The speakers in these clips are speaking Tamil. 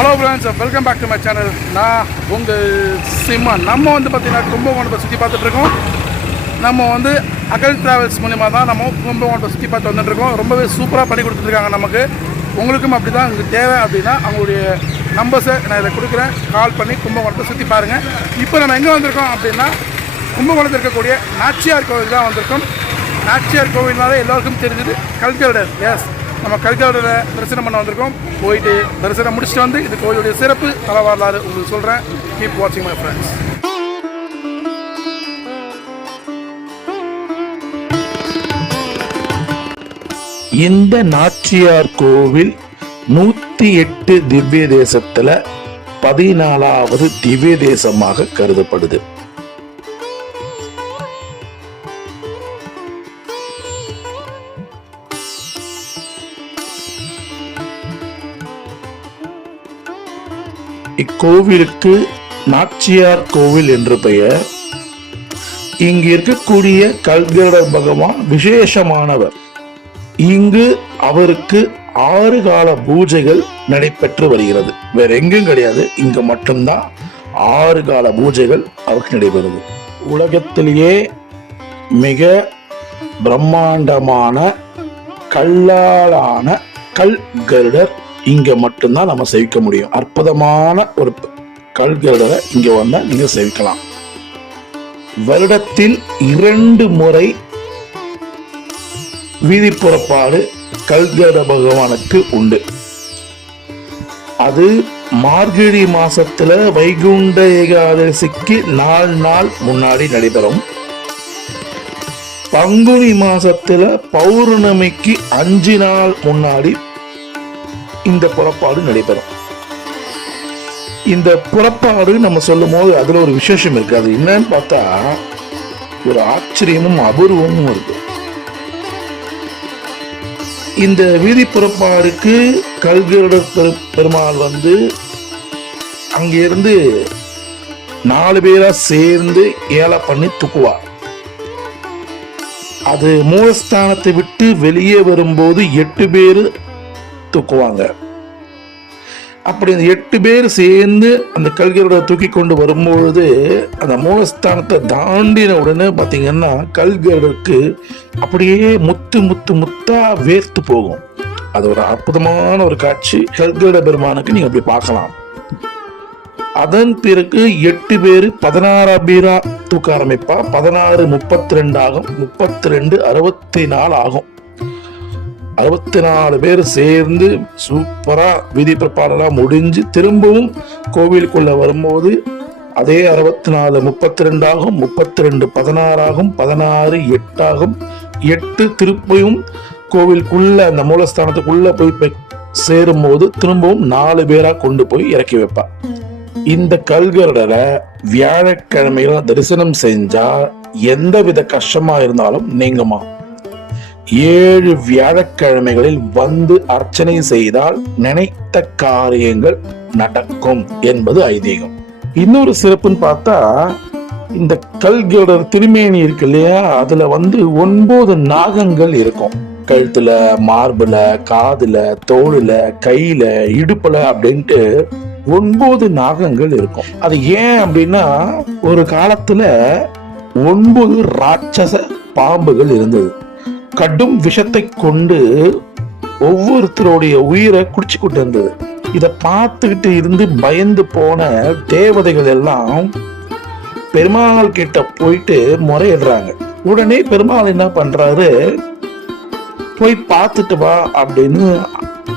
Hello friends welcome back to my channel நான் உங்கள் சிம்மா நம்ம வந்து பார்த்திங்கன்னா கும்பகோணத்தை சுற்றி பார்த்துட்ருக்கோம் நம்ம வந்து அகல் ட்ராவல்ஸ் மூலிமா தான் நம்ம கும்பகோணத்தை சுற்றி பார்த்து வந்துட்டு இருக்கோம். ரொம்பவே சூப்பராக பண்ணி கொடுத்துருக்காங்க நமக்கு. உங்களுக்கும் அப்படி தான் உங்களுக்கு தேவை அப்படின்னா அவங்களுடைய நம்பர்ஸை நான் இதை கொடுக்குறேன். கால் பண்ணி கும்பகோணத்தை சுற்றி பாருங்கள் இப்போ நம்ம எங்கே வந்திருக்கோம் அப்படின்னா கும்பகோணத்தில் இருக்கக்கூடிய நாச்சியார் கோவில் தான் வந்திருக்கோம். நாச்சியார் கோவில்னாலே எல்லாருக்கும் தெரிஞ்சது கல்கரடர். எஸ் நம்ம கல்கரடரை தரிசனம் பண்ண வந்திருக்கோம். போயிட்டு தரிசனம் முடிச்சுட்டு வந்து இது கோவிலுடைய சிறப்பு தல வரலாறு உங்களுக்கு சொல்கிறேன் கீப் வாட்சிங் மை ஃப்ரெண்ட்ஸ் இந்த நாச்சியார் கோவில் நூத்தி எட்டு திவ்ய தேசத்துல பதினாலாவது திவ்ய தேசமாக கருதப்படுது. இக்கோவிலுக்கு நாச்சியார் கோவில் என்று பெயர். இங்கு இருக்கக்கூடிய கல்கடர் பகவான் விசேஷமானவர். இங்கு அவருக்கு ஆறு கால பூஜைகள் நடைபெற்று வருகிறது. வேற எங்கும் கிடையாது இங்கு மட்டும்தான் ஆறு கால பூஜைகள் அவருக்கு நடைபெறுது. உலகத்திலேயே மிக பிரம்மாண்டமான கல்லாலான கல் கருடர் இங்க மட்டும்தான் நம்ம சேவிக்க முடியும். அற்புதமான ஒரு கல் இங்கே இங்க நீங்கள் நீங்க சேவிக்கலாம். வருடத்தில் இரண்டு முறை வீதி புறப்பாடு கல்கட பகவானுக்கு உண்டு. அது மார்கழி மாசத்துல வைகுண்ட ஏகாதசிக்கு நாலு நாள் முன்னாடி நடைபெறும். பங்குனி மாசத்துல பௌர்ணமிக்கு அஞ்சு நாள் முன்னாடி இந்த புறப்பாடு நடைபெறும். இந்த புறப்பாடு நம்ம சொல்லும் போது அதுல ஒரு விசேஷம் இருக்கு. அது என்னன்னு பார்த்தா ஒரு ஆச்சரியமும் அபூர்வமும் இருக்கு. இந்த வீதி புறப்பாடுக்கு கல்கருடர் பெரு பெருமாள் வந்து அங்கிருந்து நாலு பேரா சேர்ந்து ஏல பண்ணி தூக்குவார். அது மூலஸ்தானத்தை விட்டு வெளியே வரும்போது எட்டு பேர் தூக்குவாங்க. அப்படி அந்த எட்டு பேர் சேர்ந்து அந்த கல்கரோட தூக்கி கொண்டு வரும்பொழுது அந்த மூலஸ்தானத்தை தாண்டின உடனே பார்த்தீங்கன்னா கல்கியருக்கு அப்படியே முத்து முத்து முத்தா வேர்த்து போகும். அது ஒரு அற்புதமான ஒரு காட்சி. கல்கட பெருமானுக்கு நீங்க அப்படி பார்க்கலாம். அதன் பிறகு எட்டு பேர் பதினாறாம் பீரா தூக்க ஆரம்பிப்பா. பதினாறு முப்பத்தி ரெண்டு ஆகும். முப்பத்தி ரெண்டு அறுபத்தி நாலு ஆகும். அறுபத்தி நாலு பேர் சேர்ந்து சூப்பராக விதி பிற்பாடெல்லாம் முடிஞ்சு திரும்பவும் கோவிலுக்குள்ளே வரும்போது அதே அறுபத்தி நாலு முப்பத்தி ரெண்டாகும் முப்பத்தி ரெண்டு பதினாறாகும் பதினாறு எட்டாகும். எட்டு திருப்பியும் கோவிலுக்குள்ள அந்த மூலஸ்தானத்துக்குள்ள போய் சேரும்போது திரும்பவும் நாலு பேரா கொண்டு போய் இறக்கி வைப்பா. இந்த கல்கரடரை வியாழக்கிழமையில தரிசனம் செஞ்சா எந்தவித கஷ்டமா இருந்தாலும் நீங்கம்மா ஏழு வியாழக்கிழமைகளில் வந்து அர்ச்சனை செய்தால் நினைத்த காரியங்கள் நடக்கும் என்பது ஐதீகம். இன்னொரு சிறப்புன்னு பார்த்தா இந்த கல்கியோட திருமேனி இருக்கு இல்லையா? அதுல வந்து ஒன்பது நாகங்கள் இருக்கும். கழுத்துல மார்புல காதுல தோளுல கையில இடுப்புல அப்படின்ட்டு ஒன்பது நாகங்கள் இருக்கும். அது ஏன் அப்படின்னா ஒரு காலத்துல ஒன்பது ராட்சச பாம்புகள் இருந்தது. கடும் விஷத்தை கொண்டு ஒவ்வொருத்தருடைய உயிரை குடிச்சு கொண்டு இருந்தது இதை பார்த்துக்கிட்டு இருந்து பயந்து போன தேவதைகள் எல்லாம் பெருமாள் கிட்ட போயிட்டு முறையிடுறாங்க. உடனே பெருமாள் என்ன பண்றாரு? போய் பார்த்துட்டு வா அப்படின்னு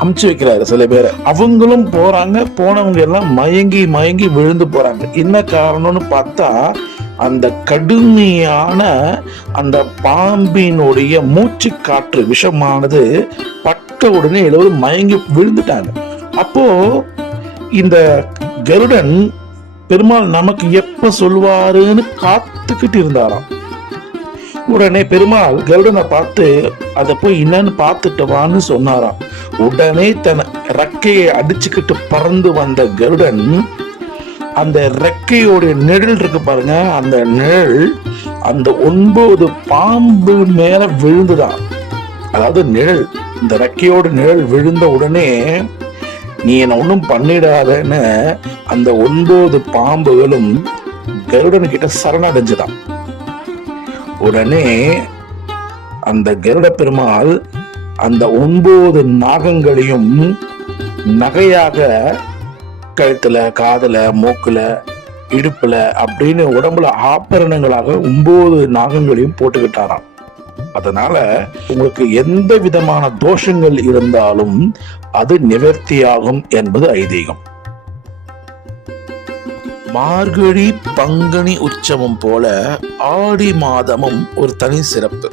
அமுச்சு வைக்கிறாரு சில பேர். அவங்களும் போறாங்க. போனவங்க எல்லாம் மயங்கி மயங்கி விழுந்து போறாங்க. என்ன காரணம்னு பார்த்தா அந்த கடுமையான அந்த பாம்பினுடைய மூச்சு காற்று விஷமானது பட்ட உடனே எல்லோரும் மயங்கி விழுந்துட்டாங்க. அப்போ இந்த கருடன் பெருமாள் நமக்கு எப்ப சொல்வாருன்னு காத்துக்கிட்டு இருந்தாராம். உடனே பெருமாள் கருடனை பார்த்து அதை போய் என்னன்னு பார்த்துட்டு வான்னு சொன்னாராம். உடனே தன் ரக்கையை அடிச்சுக்கிட்டு பறந்து வந்த கருடன் அந்த ரெக்கையோடைய நிழல் இருக்கு பாருங்க. அந்த நிழல் அந்த ஒன்பது பாம்பு மேல விழுந்துதான் அதாவது நிழல் இந்த ரெக்கையோட நிழல் விழுந்த உடனே நீ என்ன ஒன்றும் பண்ணிடாதன்னு அந்த ஒன்பது பாம்புகளும் கருடன் கிட்ட சரணடைஞ்சுதான் உடனே அந்த கருட பெருமாள் அந்த ஒன்பது நாகங்களையும் நகையாக கழுத்துல காதுல மூக்குல இடுப்புல அப்படின்னு உடம்புல ஆபரணங்களாக ஒன்பது நாகங்களையும் போட்டுக்கிட்டாராம். அதனால உங்களுக்கு எந்த விதமான தோஷங்கள் இருந்தாலும் அது நிவர்த்தியாகும் என்பது ஐதீகம். மார்கழி பங்குனி உற்சவம் போல ஆடி மாதமும் ஒரு தனி சிறப்பு.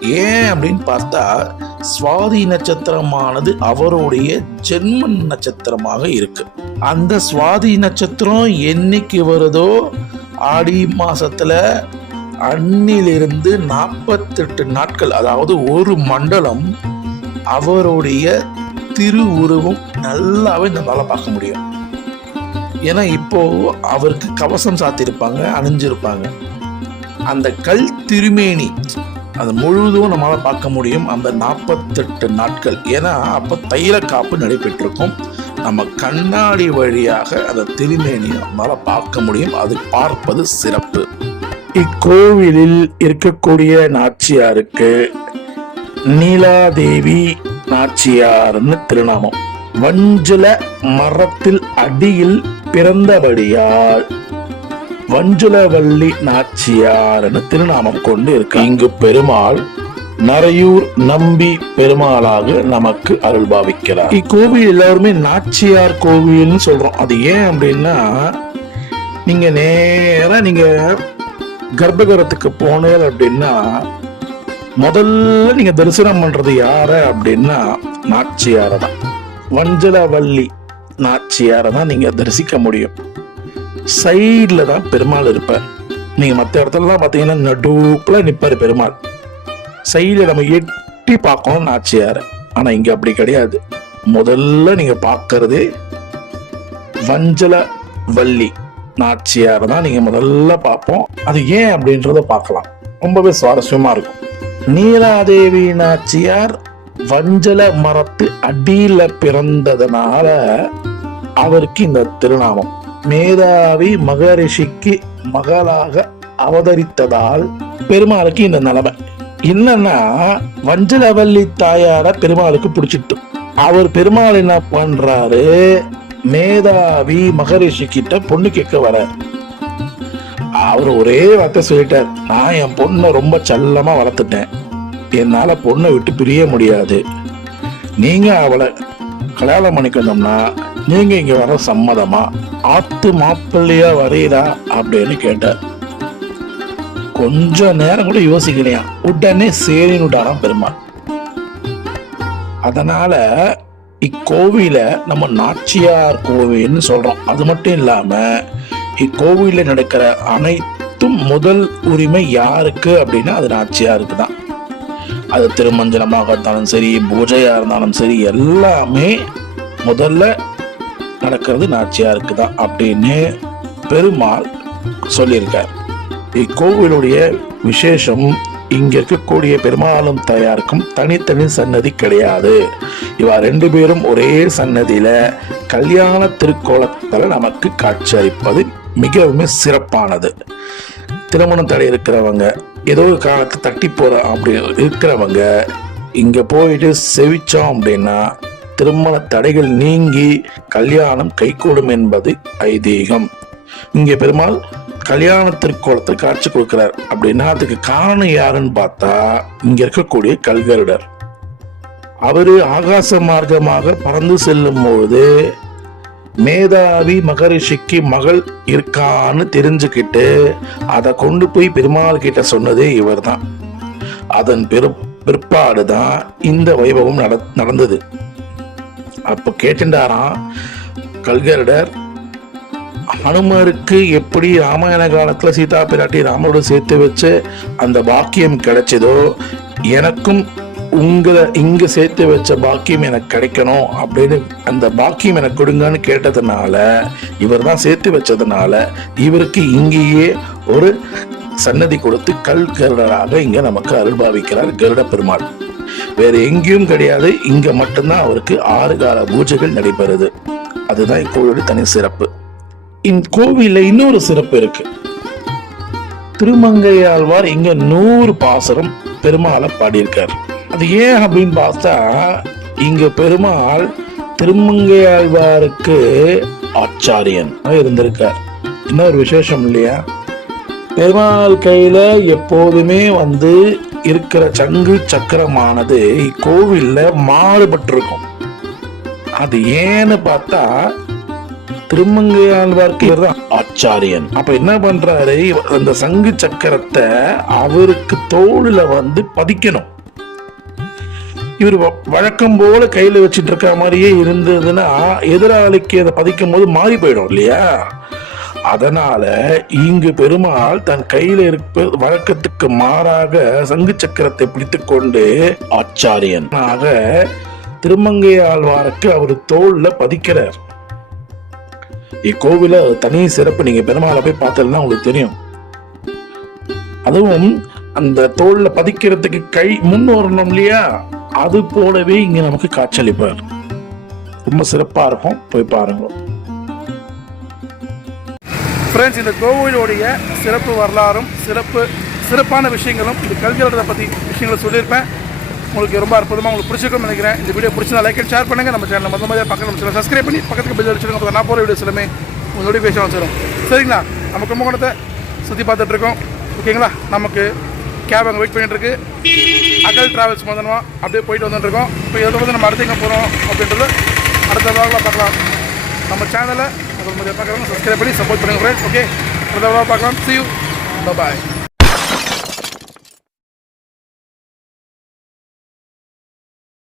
ஏன் அப்படின்னு பார்த்தா சுவாதி நட்சத்திரமானது அவருடைய ஜென்ம நட்சத்திரமாக இருக்கு. அந்த சுவாதி நட்சத்திரம் என்னைக்கு வருதோ ஆடி மாசத்துல அன்னிலிருந்து நாற்பத்தெட்டு நாட்கள் அதாவது ஒரு மண்டலம் அவருடைய திருவுருவம் நல்லாவே நம்மளால் பார்க்க முடியும். ஏன்னா இப்போ அவருக்கு கவசம் சாத்தியிருப்பாங்க அணிஞ்சிருப்பாங்க. அந்த கல் திருமேனி அது முழுதும் நம்மளால பார்க்க முடியும். அந்த நாற்பத்தெட்டு நாட்கள். ஏன்னா அப்போ தைல காப்பு நடைபெற்றிருக்கும். நம்ம கண்ணாடி வழியாக அந்த திருமேனியை நம்மளால் பார்க்க முடியும். அது பார்ப்பது சிறப்பு. இக்கோவிலில் இருக்கக்கூடிய நாச்சியாருக்கு நீலாதேவி நாச்சியார்னு திருநாமம். வஞ்சல மரத்தில் அடியில் பிறந்தபடியால் வஞ்சுலவள்ளி நாச்சியார்னு திருநாமம் கொண்டு இருக்கு இங்கு பெருமாள் நரையூர் நம்பி பெருமாளாக நமக்கு அருள் பாவிக்கிறார். இக்கோவில் எல்லாருமே நாச்சியார் கோவில்னு சொல்றோம். அது ஏன் அப்படின்னா நீங்க நேரா நீங்க கர்ப்பகரத்துக்கு போனீர் அப்படின்னா முதல்ல நீங்க தரிசனம் பண்றது யார அப்படின்னா நாச்சியார தான். வஞ்சலவல்லி நாச்சியார தான் நீங்க தரிசிக்க முடியும். சைடில் தான் பெருமாள் இருப்பார். நீங்க மற்ற இடத்துலலாம் பார்த்தீங்கன்னா நடுப்புல நிப்பாரு பெருமாள். சைடில் நம்ம எட்டி பார்க்கணும் நாச்சியார். ஆனா இங்க அப்படி கிடையாது. முதல்ல நீங்க பார்க்கறது வஞ்சல வள்ளி நாச்சியார் தான் நீங்க முதல்ல பார்ப்போம். அது ஏன் அப்படின்றத பார்க்கலாம். ரொம்பவே சுவாரஸ்யமா இருக்கும். நீலாதேவி நாச்சியார் வஞ்சல மரத்து அடியில பிறந்ததுனால அவருக்கு இந்த திருநாமம். மேதாவி மகரிஷிக்கு மகளாக அவதரித்ததால் பெருமாளுக்கு இந்த நிலைமை. என்னன்னா வஞ்சலவல்லி தாயார பெருமாளுக்கு பிடிச்சிட்டு. அவர் பெருமாள் என்ன பண்றாரு? மேதாவி மகரிஷி கிட்ட பொண்ணு கேட்க வர அவர் ஒரே வார்த்தை சொல்லிட்டார் நான் என் பொண்ணை ரொம்ப செல்லமா வளர்த்துட்டேன். என்னால பொண்ணை விட்டு பிரிய முடியாது. நீங்க அவளை கல்யாணம் பண்ணிக்கணும்னா நீங்க இங்க வர சம்மதமா? ஆத்து மாப்பிள்ளையா வரீரா அப்படின்னு கேட்டார் கொஞ்ச நேரம் கூட யோசிக்கலையா? உடனே சேரினுட்டாராம் பெருமாள். அதனால இக்கோவில நம்ம நாச்சியார் கோவில்னு சொல்றோம். அது மட்டும் இல்லாம இக்கோவில நடக்கிற அனைத்தும் முதல் உரிமை யாருக்கு அப்படின்னா அது நாச்சியாருக்கு தான். அது திருமஞ்சனமாக இருந்தாலும் சரி பூஜையா இருந்தாலும் சரி எல்லாமே முதல்ல நடக்கிறது நாச்சியாருக்கு தான் அப்படின்னு பெருமாள் சொல்லியிருக்கார். இக்கோவிலுடைய விசேஷம் இங்க இருக்கக்கூடிய பெருமாளும் தாயாருக்கும் தனித்தனி சன்னதி கிடையாது. இவா ரெண்டு பேரும் ஒரே சன்னதியில கல்யாண திருக்கோலத்தில் நமக்கு காட்சியளிப்பது மிகவும் சிறப்பானது. திருமணம் தடை இருக்கிறவங்க ஏதோ ஒரு காலத்தை தட்டி போற அப்படி இருக்கிறவங்க இங்க போயிட்டு செவிச்சோம் அப்படின்னா திருமண தடைகள் நீங்கி கல்யாணம் கைகூடும் என்பது ஐதீகம். இங்க பெருமாள் கல்யாண காட்சி கொடுக்கிறார். அப்படின்னா அதுக்கு காரணம் யாருன்னு பார்த்தா இங்க இருக்கக்கூடிய கல்கருடர். அவரு ஆகாச மார்க்கமாக பறந்து செல்லும் பொழுது மேதாவி மகரிஷிக்கு மகள் இருக்கான்னு தெரிஞ்சுக்கிட்டு அதை கொண்டு போய் பெருமாள் கிட்ட சொன்னதே இவர்தான். அதன் பிற பிற்பாடுதான் இந்த வைபவம் நட நடந்தது. அப்ப கேட்டுட்டாராம் கல்கருடர் ஹனுமருக்கு எப்படி ராமாயண காலத்துல சீதா பிராட்டி ராமரோட சேர்த்து வச்சு அந்த பாக்கியம் கிடைச்சதோ எனக்கும் உங்களை இங்க சேர்த்து வச்ச பாக்கியம் எனக்கு கிடைக்கணும் அப்படின்னு அந்த பாக்கியம் எனக்கு கொடுங்கன்னு கேட்டதுனால இவர் தான் சேர்த்து வச்சதுனால இவருக்கு இங்கேயே ஒரு சன்னதி கொடுத்து கல் கருடராக இங்க நமக்கு அருள் பாவிக்கிறார் கருட பெருமாள். வேற எங்கேயும் கிடையாது. இங்க மட்டும்தான் அவருக்கு ஆறு கால பூஜைகள் நடைபெறுது. அதுதான் இக்கோவிலோட தனி சிறப்பு. இந்த கோவில இன்னொரு சிறப்பு இருக்கு. திருமங்கையாழ்வார் இங்க நூறு பாசரம் பெருமாளை பாடியிருக்கார். அது ஏன் அப்படின்னு பார்த்தா இங்க பெருமாள் திருமங்கையாழ்வாருக்கு ஆச்சாரியன் இருந்திருக்கார். இன்னொரு விசேஷம் இல்லையா? பெருமாள் கையில எப்போதுமே வந்து இருக்கிற சங்கு சக்கரமானது இக்கோவில்ல மாறுபட்டிருக்கும். அது ஏன்னு பார்த்தா திருமங்கையாழ்வார்க்கு தான். ஆச்சாரியன். அப்ப என்ன பண்றாரு? அந்த சங்கு சக்கரத்தை அவருக்கு தோளுல வந்து பதிக்கணும். இவர் வ- வழக்கம் போல கையில வச்சிட்டு இருக்க மாதிரியே இருந்ததுன்னா எதிராளிக்கு அதை பதிக்கும் போது மாறி போயிடும் இல்லையா? அதனால இங்கு பெருமாள் தன் கையில இருப்ப வழக்கத்துக்கு மாறாக சங்கு சக்கரத்தை பிடித்துக்கொண்டு ஆச்சாரியன் ஆக திருமங்கை ஆழ்வாருக்கு அவர் தோல்ல பதிக்கிறார். இக்கோவில தனி சிறப்பு நீங்க பெருமாளை போய் பார்த்ததுன்னா உங்களுக்கு தெரியும். அதுவும் அந்த தோல்ல பதிக்கிறதுக்கு கை முன் வரணும் இல்லையா? அது போலவே இங்க நமக்கு காட்சியளிப்பார் ரொம்ப சிறப்பா இருக்கும். போய் பாருங்க. ஃப்ரெண்ட்ஸ் இந்த கோவிலோடைய சிறப்பு வரலாறும் சிறப்பு சிறப்பான விஷயங்களும் இந்த கல்வியாளரை பற்றி விஷயங்களை சொல்லியிருப்பேன். உங்களுக்கு ரொம்ப அற்புதமாக உங்களுக்கு பிடிச்சிருக்கும்னு நினைக்கிறேன். இந்த வீடியோ பிடிச்சா லைக் அண்ட் ஷேர் பண்ணுங்கள் நம்ம சேனல் மொத்தமாக பக்கம் நம்ம சேனல் சப்ஸ்கிரைப் பண்ணி பக்கத்துக்கு பில் அடிச்சிருங்க அப்போ நான் போகிற வீடியோஸ் எல்லாமே உங்கள் நோட்டிஃபிகேஷன் வச்சிடும் சரிங்களா? நம்ம கும்பகோணத்தை சுற்றி பார்த்துட்ருக்கோம் ஓகேங்களா? நமக்கு கேப் அங்கே வெயிட் பண்ணிட்டுருக்கு அகல் ட்ராவல்ஸ் மூலமாக அப்படியே போயிட்டு வந்துட்டுருக்கோம் இப்போ எதை வந்து நம்ம அடுத்து எங்கே போகிறோம் அப்படின்றது அடுத்த வாரம் பார்க்கலாம். நம்ம சேனலை முதல் முறையாக பார்க்குறவங்க சப்ஸ்கிரைப் பண்ணி சப்போர்ட் பண்ணுங்க ஃப்ரெண்ட்ஸ் ஓகே அடுத்த வாரம் பார்க்கலாம் see you bye பாய்